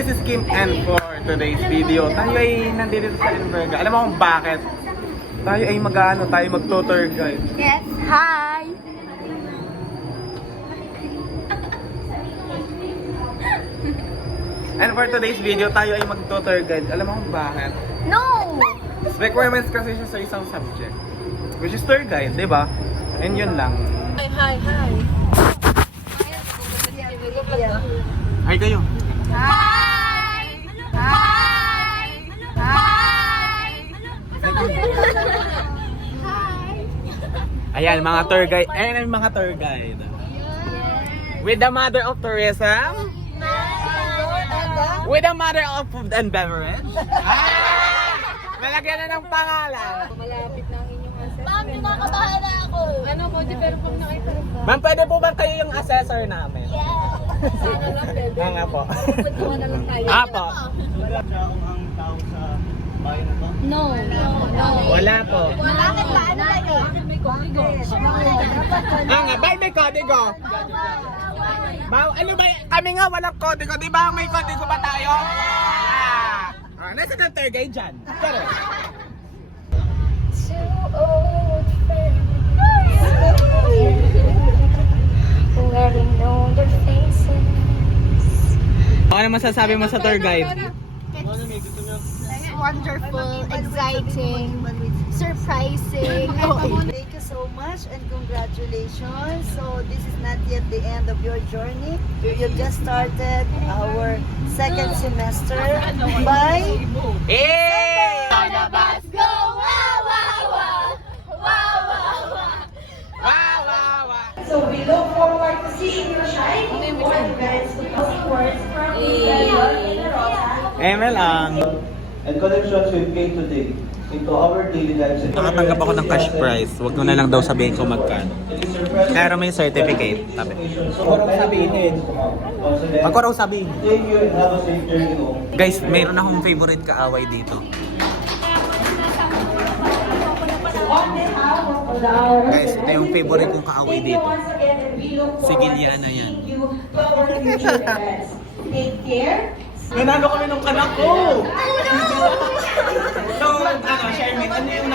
this is Kim and for today's video, tayo ay nandito sa Enverga. Alam mo kung bakit? Tayo ay tayo mag-tour guide. Yes, hi! And for today's video, tayo ay mag-tour guide. Alam mo kung bakit? No! Requirements kasi siya sa isang subject, which is tour guide, di ba? And yun lang. Hi! Hi kayo. Hi! Hi! Hi! Hi! Ayan, mga tour guide. Ayan ang mga tour guide. With the mother of tourism. With the mother of food and beverage. Malagyan na ng pangalan. Malapit na ang inyong assessment. Ma'am, nakakabahan na ako. Ano ko, pero pag nakita rin ba? Ma'am, pwede po ba kayo yung assessor namin? Sana lang, pwede. Nga po. Pagkawa na lang tayo. Apo. No. Wala po. Bakit ba? Ano kayo? Bakit may kodigo? Nga, may kodigo. Ano ba? Kami nga walang kodigo. Di ba may kodigo ba tayo? Nasa ng tour guide dyan. Pero. Two old friends who already know their faces. Ano masasabi mo sa tour guide? Wonderful, exciting, surprising. Thank you so much and congratulations. So this is not yet the end of your journey. You've just started our second semester by Hey! The bus go wow wow wow wow wow wow. Wow, wow, wow. So we look forward to seeing you shine in more events with words from ML ang. And connections with K today into our daily lives. Nakatanggap ako ng cash prize. Huwag mo na lang daw sabihin ko magkano. Pero may certificate. Sabi. Huwag raw sabihin. Huwag raw sabihin. Thank you and have a safe journey home. Guys, mayroon akong favorite kaaway dito. Guys, ito yung favorite kong kaaway dito. Si Giliana yan. Take care. Nanalo kami ng kanak ko! So, Shermin, ano yung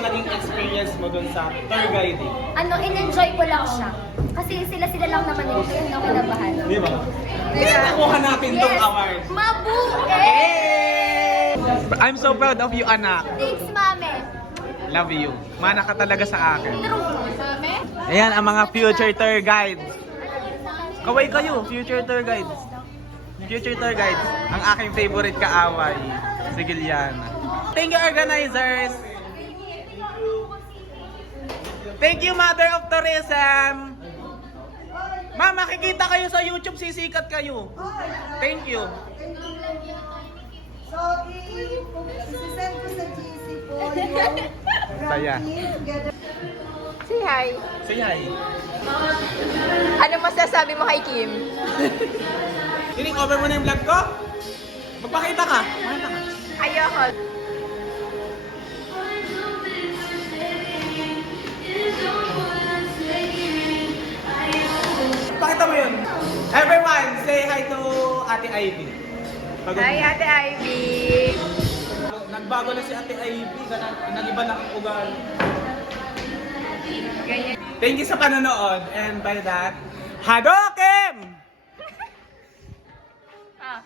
naging experience mo dun sa tour guiding? In-enjoy ko lang siya. Kasi sila lang naman yung kinabahan. Di ba? Nakuha natin tong award. Mabuhay! I'm so proud of you, anak. Thanks, mame. Love you. Mana ka talaga sa akin. Mame? Ayan ang mga future tour guides. Kaway kayo, future tour guides. Future tour guides. Ang aking favorite kaaway, si Giliana. Thank you, organizers. Thank you, Mother of Tourism. Ma'am, makikita kayo sa YouTube, sisikat kayo. Thank you. So, i-send ko sa GC po yung Saya. Say hi. Say hi. Ano masasabi mo kay Kim? Tining over mo na yung vlog ko? Magpakita ka. Ayoko. Pakita mo yun. Everyone, say hi to Ate Ivy. Hi, Ate Ivy. Nagbago na si Ate Ivy. Nag-iba na ang ugali. Ganyan. Thank you sa panonood. And by that, Hadoken! Ah.